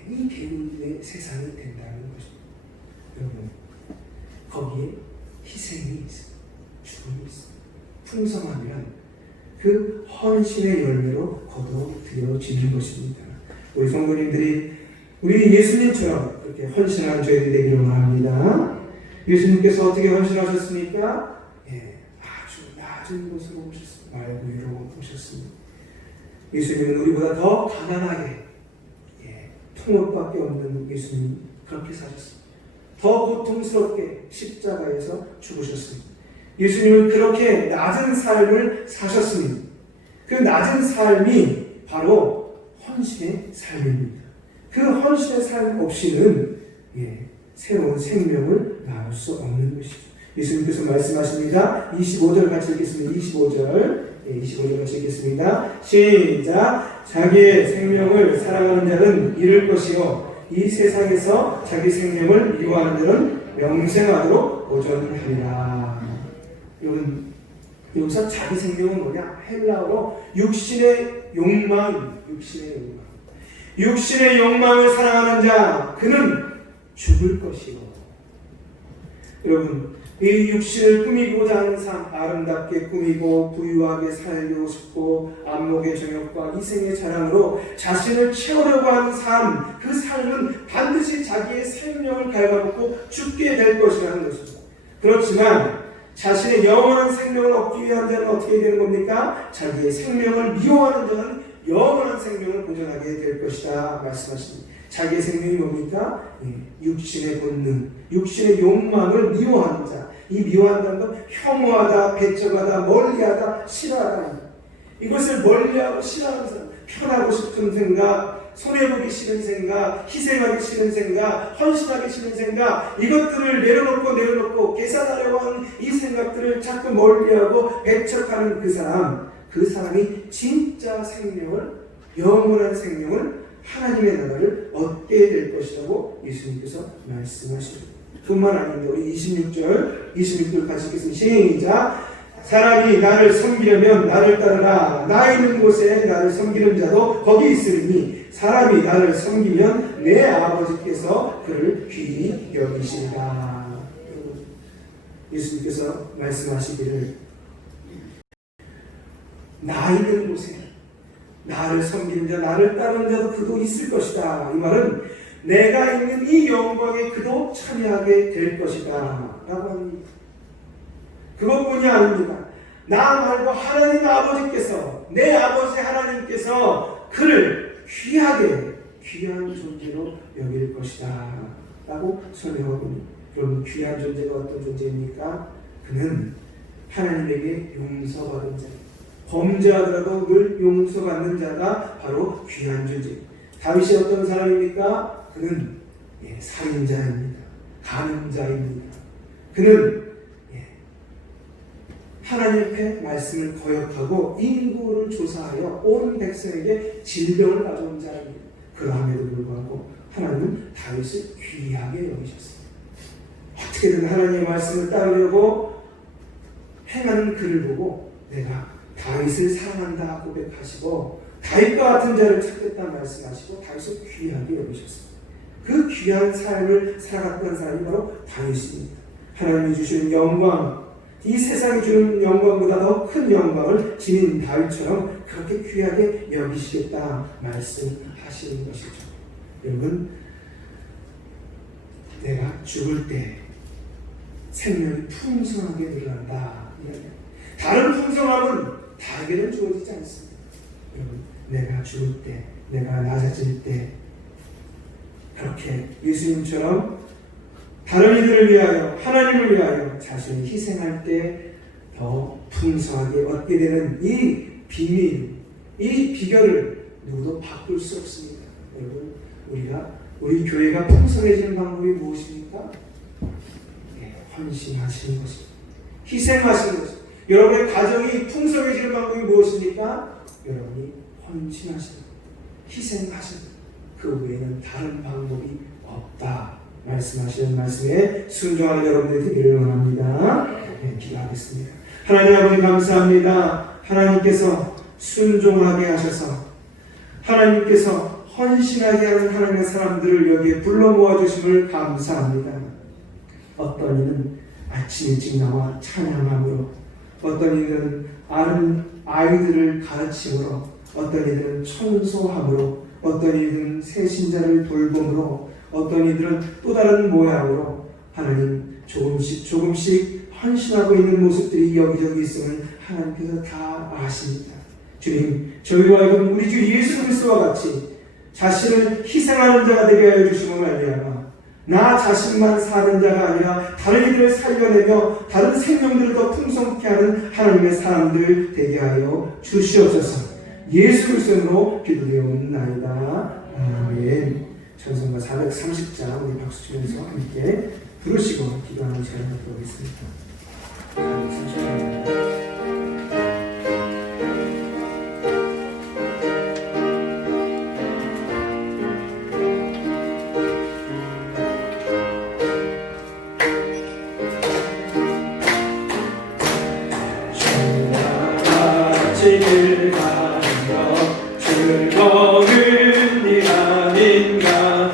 이 개구리의 세상이 된다는 것입니다. 여러분, 거기에 희생이 있습니다. 죽음이 있습니다. 풍성하면 그 헌신의 열매로 거둬들여지는 것입니다. 우리 성도님들이 우리 예수님처럼 그렇게 헌신하는 저희들이 되기를 원합니다. 예수님께서 어떻게 헌신하셨습니까? 아주 낮은 곳으로 오셨습니다. 말 위로 오셨습니다. 예수님은 우리보다 더 가난하게 통역밖에 없는 예수님 그렇게 사셨습니다. 더 고통스럽게 십자가에서 죽으셨습니다. 예수님은 그렇게 낮은 삶을 사셨습니다. 그 낮은 삶이 바로 헌신의 삶입니다. 그 헌신의 삶 없이는 새로운 생명을 낳을 수 없는 것이죠. 예수님께서 말씀하십니다. 25절 같이 읽겠습니다. 25절 같이 읽겠습니다. 시작. 자기의 생명을 사랑하는 자는 잃을 것이요 이 세상에서 자기 생명을 미워하는 자는 명생하도록 보존하리라. 여러분, 여기서 자기 생명은 뭐냐? 헬라어로 육신의 욕망. 육신의 욕망을 사랑하는 자, 그는 죽을 것이요. 여러분, 이 육신을 꾸미고자 하는 삶, 아름답게 꾸미고 부유하게 살고 싶고 안목의 정욕과 이생의 자랑으로 자신을 채우려고 하는 삶, 그 삶은 반드시 자기의 생명을 갉아먹고 죽게 될 것이라는 것입니다. 그렇지만 자신의 영원한 생명을 얻기 위한 자는 어떻게 되는 겁니까? 자기의 생명을 미워하는 자는 영원한 생명을 보존하게 될 것이다 말씀하십니다. 자기의 생명이 뭡니까? 육신의 본능, 육신의 욕망을 미워하는 자. 이 미워한다는 건 혐오하다, 배척하다, 멀리하다, 싫어하다. 이것을 멀리하고 싫어하는 사람, 편하고 싶은 생각, 손해보기 싫은 생각, 희생하기 싫은 생각, 헌신하기 싫은 생각, 이것들을 내려놓고 계산하려고 하는 이 생각들을 자꾸 멀리하고 배척하는 그 사람이 진짜 생명을, 영원한 생명을, 하나님의 나라를 얻게 될 것이라고 예수님께서 말씀하십니다. 뿐만 아닙니다. 우리 26절 같이 읽겠습니다. 시작. 사람이 나를 섬기려면 나를 따르라. 나 있는 곳에 나를 섬기는 자도 거기 있으리니 사람이 나를 섬기면 내 아버지께서 그를 귀히 여기시리라. 예수님께서 말씀하시기를 나 있는 곳에 나를 섬기는 자, 나를 따르는 자도 그도 있을 것이다. 이 말은 내가 있는 이 영광에 그도 참여하게 될 것이다 라고 합니다. 그것뿐이 아닙니다. 나 말고 하나님 아버지께서, 내 아버지 하나님께서 그를 귀한 존재로 여길 것이다 라고 설명하고 있습니다. 그럼 귀한 존재가 어떤 존재입니까? 그는 하나님에게 용서받은 자, 범죄하더라도 늘 용서받는 자가 바로 귀한 존재입니다. 다윗이 어떤 사람입니까? 그는 살인자입니다. 간음자입니다. 그는 하나님 앞에 말씀을 거역하고 인구를 조사하여 온 백성에게 질병을 가져온 자입니다. 그러함에도 불구하고 하나님은 다윗을 귀하게 여기셨습니다. 어떻게든 하나님의 말씀을 따르려고 행하는 그를 보고 내가 다윗을 사랑한다 고백하시고 다윗과 같은 자를 찾겠다 말씀하시고 다윗을 귀하게 여기셨습니다. 그 귀한 삶을 살아갔던 사람이 바로 다윗입니다. 하나님이 주시는 영광, 이 세상이 주는 영광보다 더 큰 영광을 지닌 다윗처럼 그렇게 귀하게 여기시겠다 말씀하시는 것이죠. 여러분, 내가 죽을 때 생명이 풍성하게 늘어난다. 다른 풍성함은 다르게는 주어지지 않습니다. 여러분, 내가 죽을 때, 내가 낮아질 때 그렇게 예수님처럼 다른 이들을 위하여, 하나님을 위하여 자신을 희생할 때 더 풍성하게 얻게 되는 이 비밀, 이 비결을 누구도 바꿀 수 없습니다. 여러분, 우리 교회가 풍성해지는 방법이 무엇입니까? 헌신하시는 것입니다. 희생하시는 것입니다. 여러분의 가정이 풍성해지는 방법이 무엇입니까? 여러분이 헌신하시는 것, 희생하시는 것. 그 외에는 다른 방법이 없다. 말씀하시는 말씀에 순종하는 여러분들이 되기를 원합니다. 기도하겠습니다. 하나님 아버지 감사합니다. 하나님께서 순종하게 하셔서 하나님께서 헌신하게 하는 하나님의 사람들을 여기에 불러 모아주심을 감사합니다. 어떤 이는 아침 일찍 나와 찬양함으로, 어떤 이들은 아이들을 가르침으로, 어떤 이들은 청소함으로, 어떤 이들은 새신자를 돌봄으로, 어떤 이들은 또 다른 모양으로 하나님 조금씩 헌신하고 있는 모습들이 여기저기 있음을 하나님께서 다 아십니다. 주님, 저희로 하여금 우리 주 예수 그리스도와 같이 자신을 희생하는 자가 되게 하여 주시고 말미암아 나 자신만 사는 자가 아니라 다른 이들을 살려내며 다른 생명들을 더 풍성케 하는 하나님의 사람들 되게 하여 주시옵소서. 예수 그리스도로 기도되옵나이다. 아멘. 찬송가 430장 우리 박수 치면서 함께 부르시고 기도하는 시간을 갖도록 하겠습니다. 430장. 길 가며 즐거운 일 아닌가.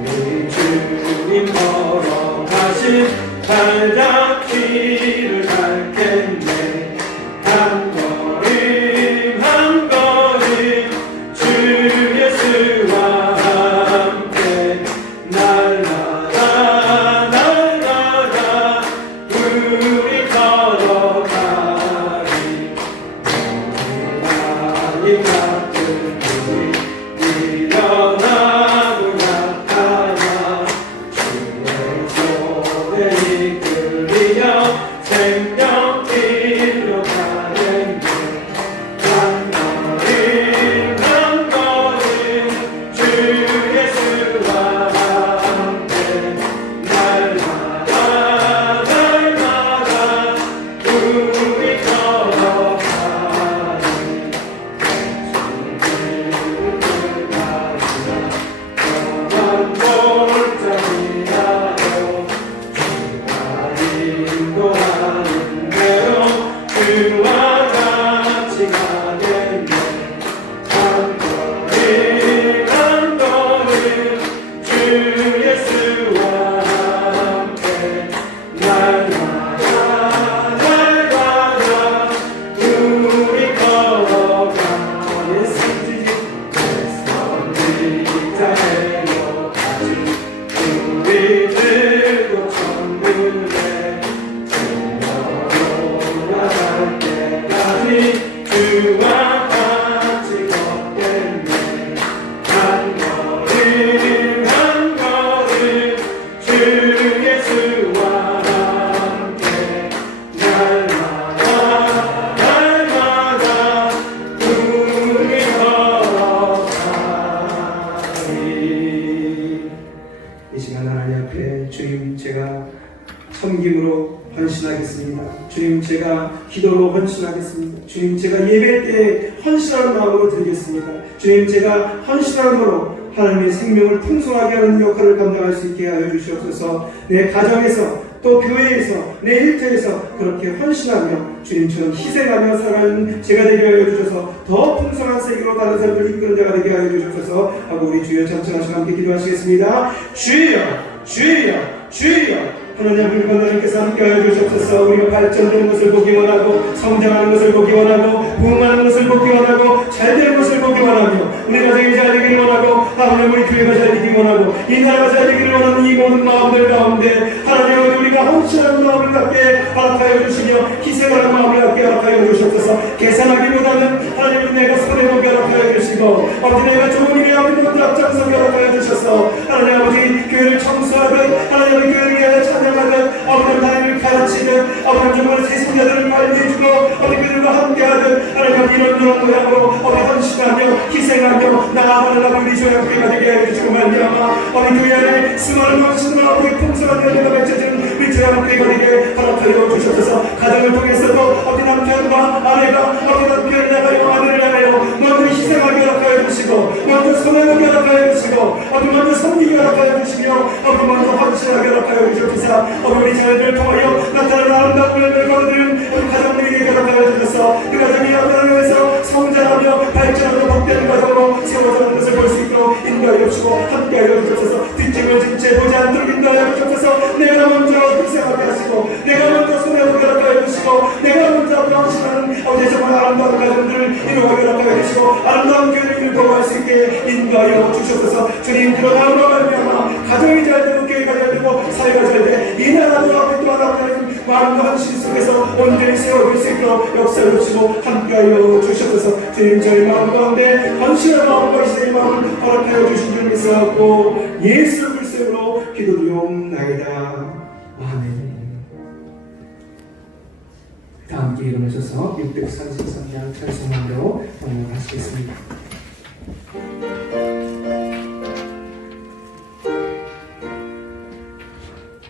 우리 주님 걸어가신 발닦기를 밟겠네. 한 걸음 한 걸음 주 예수와 함께 날마다 날마다 우리 걸어가. 같은 우리 일어나고 나타나 주의 손에 이끌리며 생명길로 가는 한 걸음 한 걸음 주 예수와 함께 날마다 날마다 우리 걸어가. 주와 같이 가겠네. 한 걸음 한 걸음 주 예수와 함께 날마다 날마다 우리 걸어가. 선지자에로까지 우리 들고 천국에 주와 같이 걷겠네. 한 걸음 한 걸음 주 예수와 함께 날마다 날마다 우리 걸어가리. 이 시간 하나님 앞에 주님 제가 섬김으로 헌신하겠습니다. 주님 제가 기도로 헌신하겠습니다. 주님 제가 예배 때 헌신하는 마음으로 드리겠습니다. 주님 제가 헌신함으로 하나님의 생명을 풍성하게 하는 역할을 감당할 수 있게 하여 주시옵소서. 내 가정에서 또 교회에서 내 일터에서 그렇게 헌신하며 주님처럼 희생하며 살아가는 제가 되게 하여 주셔서 더 풍성한 세계로 다른 사람들을 이끄는 자가 되게 하여 주셔서 하고 우리 주여 찬송하시고 함께 기도하시겠습니다. 주여 주여 주여. 하나님 우리 하나님께서 함께하여 주시옵소서. 우리가 발전되는 것을 보기 원하고 성장하는 것을 보기 원하고 부흥하는 것을 보기 원하고 잘되는 것을 보기 원하며 우리 가정이 잘되기를 원하고 하나님 우리 교회가 잘되기를 원하고 이 나라가 잘되기를 원하는 이 모든 마음들 가운데 하나님 우리가 헌신하는 마음을 갖게 허락하여 주시며 희생하는 마음을 갖게 허락하여 주시옵소서. 계산하기보다는 하나님 내가 손해보게 허락하여 주시고 아버지 내가 좋은 일에 아버지 먼저 앞장서게 허락하여 주셔서 하나님 아버지 교회를 청소하듯 하나님 아버지 교회를 위하여 찬양하듯 아버지 하나님을 가르치듯 아버지 정말 세상자들을 관리해주고 아버지 그들과 함께하듯 하나님 이런 모양으로 아버지 헌신하며 희생하며 나아가는 아버지 우리 주의 교회가 되게 해주시고 말미암아 아버지 교회 안에 수많은 헌신과 아버지 풍성한 열매가 맺혀지는 우리 주의 교회가 되게 허락하여 주셔서 가정을 통해서도 아버지 남편과 아내가 아버지 남편을 나가요 아내를 나가요 먼저 희생하게 허락하여 주시고 먼저 손해보게 허락하여 주시고 아버지 먼저 섬기게 허락하여 주시며 아버지 먼저 헌신하게 허락하여 주시옵소서. 아버지 우리 자녀들을 통하여 나타나는 아름다운 열매를 거두는 우리 가정들에게 허락하여 주셔서 그 가정이 하나님에서 성장하며 발전하며 복되는 가정으로 세워가는 것을 볼 수 있도록 인도하여 주시고 함께하여 주셔서 뒷짐을 진채 보지 않도록 인도하여 주셔서 내가 먼저 희생하게 하시고 인도하여 나타내 주시고 아름다운 교회를 일도할 수 있게 인도하여 주시옵소서. 주님 그러나로 말미암아 가정이 잘 되고 교회가 잘 되고 사회가 잘 돼 이 나라도 앞에 또 하나님 마음과 헌신 속에서 온전히 세워질 수 있도록 역사를 주시고 함께하여 주시옵소서. 주님 저희 마음 가운데 헌신의 마음과 희생의 마음을 허락하여 주신 줄 믿사옵고 예수 그리스도로 기도드리옵나이다. 아멘. 다 함께 일어나셔서 633장 찬송하며 하시겠습니다.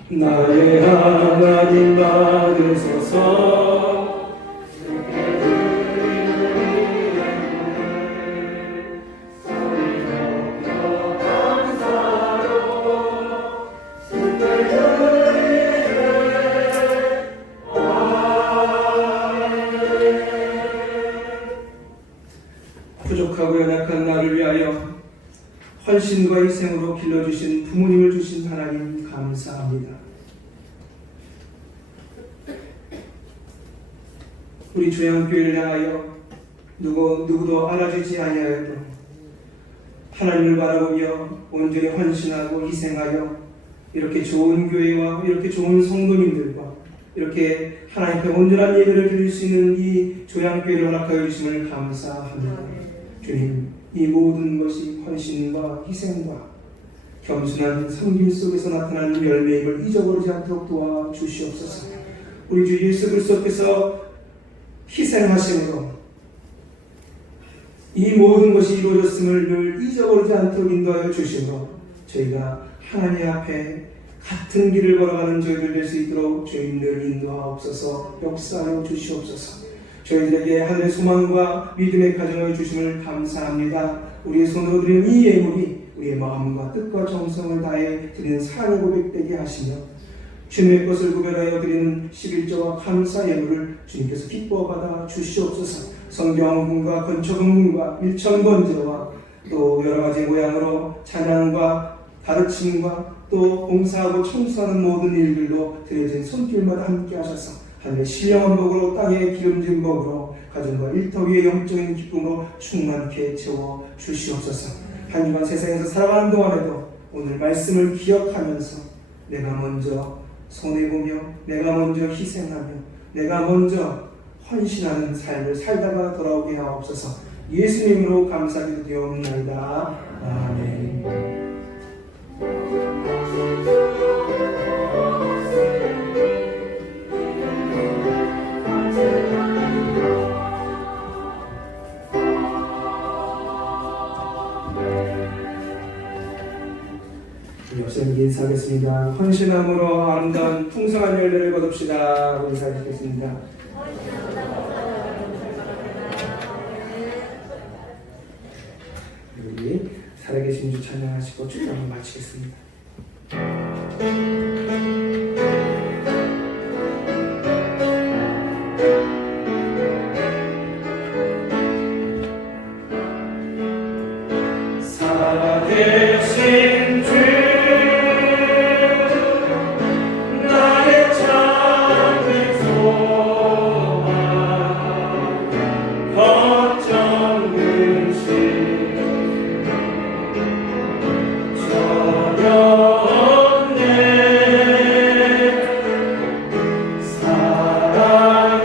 나의 하나님 받으소서. 부족하고 연약한 나를 위하여 헌신과 희생으로 길러주신 부모님을 주신 하나님 감사합니다. 우리 조양교회를 향하여 누구도 알아주지 아니하여도 하나님을 바라보며 온전히 헌신하고 희생하여 이렇게 좋은 교회와 이렇게 좋은 성도님들과 이렇게 하나님께 온전한 예배를 드릴 수 있는 이 조양교회를 허락하여 주심을 감사합니다. 주님, 이 모든 것이 헌신과 희생과 겸손한 섬김 속에서 나타나는 열매임을 잊어버리지 않도록 도와주시옵소서. 우리 주 예수 그리스도께서 희생하심으로 이 모든 것이 이루어졌음을 늘 잊어버리지 않도록 인도하여 주시므로 저희가 하나님 앞에 같은 길을 걸어가는 저희들 될 수 있도록 주님들 인도하옵소서. 역사하여 주시옵소서. 저희들에게 하늘의 소망과 믿음의 가정을 주심을 감사합니다. 우리의 손으로 드리는 이 예물이 우리의 마음과 뜻과 정성을 다해 드리는 사랑의 고백되게 하시며 주님의 것을 구별하여 드리는 11조와 감사 예물을 주님께서 기뻐 받아 주시옵소서. 성경문과 건초문과 밀천번제와 또 여러가지 모양으로 찬양과 가르침과 또 봉사하고 청소하는 모든 일들로 드려진 손길마다 함께 하셔서 하늘의 신령한 복으로 땅의 기름진 복으로 가정과 일터 위의 영적인 기쁨으로 충만케 채워 주시옵소서. 한 주간 세상에서 살아가는 동안에도 오늘 말씀을 기억하면서 내가 먼저 손해보며 내가 먼저 희생하며 내가 먼저 헌신하는 삶을 살다가 돌아오게 하옵소서. 예수님으로 감사드리옵나이다. 아멘. 옆선 인사하겠습니다. 헌신함으로 아름다운 풍성한 열매를 거둡시다. 인사드리겠습니다. 우리 살아계신 주 찬양하시고 축복을 마치겠습니다. 살아계신 주 나의 참된 소망 걱정 근심 전혀 없네. 사랑의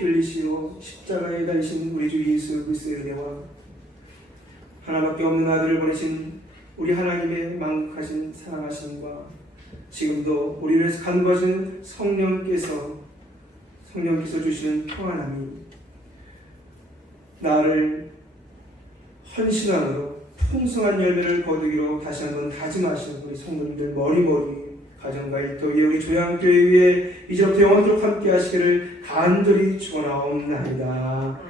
피 흘리시고 십자가에 달리신 우리 주 예수 그리스도의 은혜와 하나밖에 없는 아들을 보내신 우리 하나님의 만극하신 사랑하심과 지금도 우리를 간구하신 성령께서 주시는 평안함이 나를 헌신함으로 풍성한 열매를 거두기로 다시 한번 다짐하시는 우리 성도님들 머리머리 가정과 일터에 우리 조양교회 위에 이제부터 영원토록 함께 하시기를 간절히 축원하옵나이다.